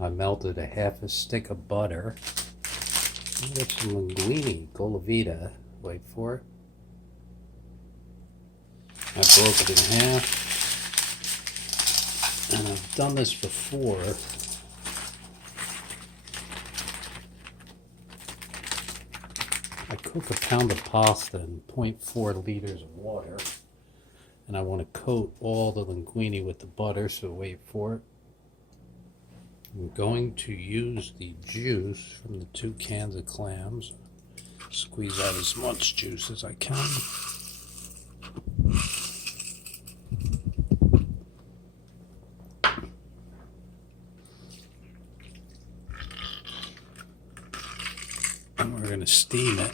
I melted a half a stick of butter. I got some linguine, Colavita. Wait for it. I broke it in half. And I've done this before. I cook a pound of pasta in 0.4 liters of water. And I want to coat all the linguine with the butter, so wait for it. I'm going to use the juice from the 2 cans of clams. Squeeze out as much juice as I can. And we're going to steam it.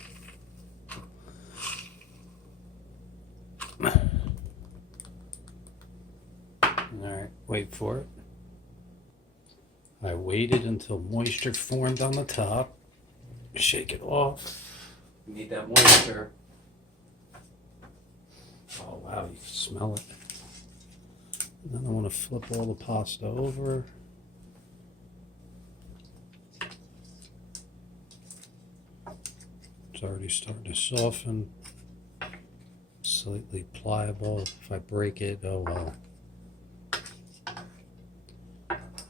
Alright, wait for it. I waited until moisture formed on the top. Shake it off. You need that moisture. Oh wow, you can smell it. And then I want to flip all the pasta over. It's already starting to soften. Slightly pliable. If I break it, oh well.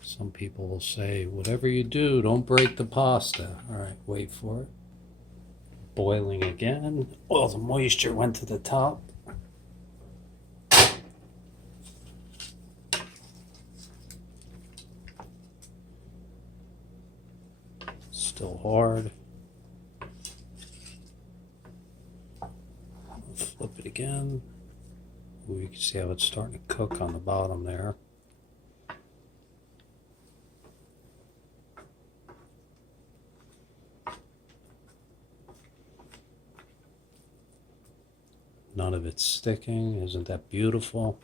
Some people will say, whatever you do, don't break the pasta. Alright, wait for it. Boiling again. All the moisture went to the top. Still hard. Flip it again. Ooh, you can see how it's starting to cook on the bottom there. None of it's sticking. Isn't that beautiful?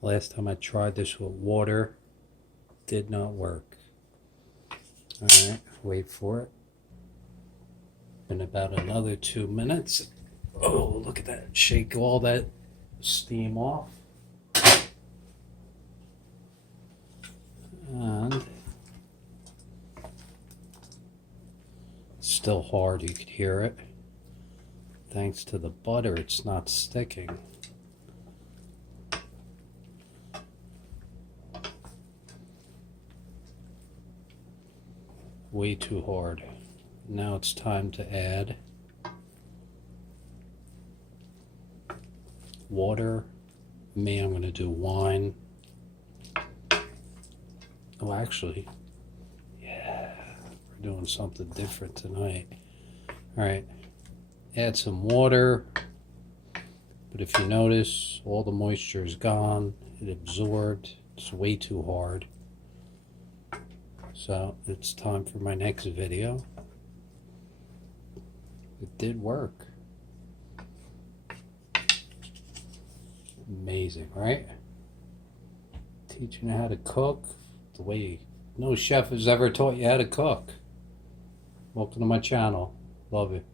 Last time I tried this with water, did not work. Alright, wait for it. In about another 2 minutes. Oh, look at that. Shake all that steam off. And it's still hard, you could hear it. Thanks to the butter, it's not sticking. Way too hard. Now it's time to add water. Me, I'm going to do wine. Oh, actually, yeah, we're doing something different tonight. All right. Add some water, but if you notice, all the moisture is gone. It absorbed. It's way too hard. So it's time for my next video. It did work. Amazing, right? Teaching you how to cook the way no chef has ever taught you how to cook. Welcome to my channel. Love you.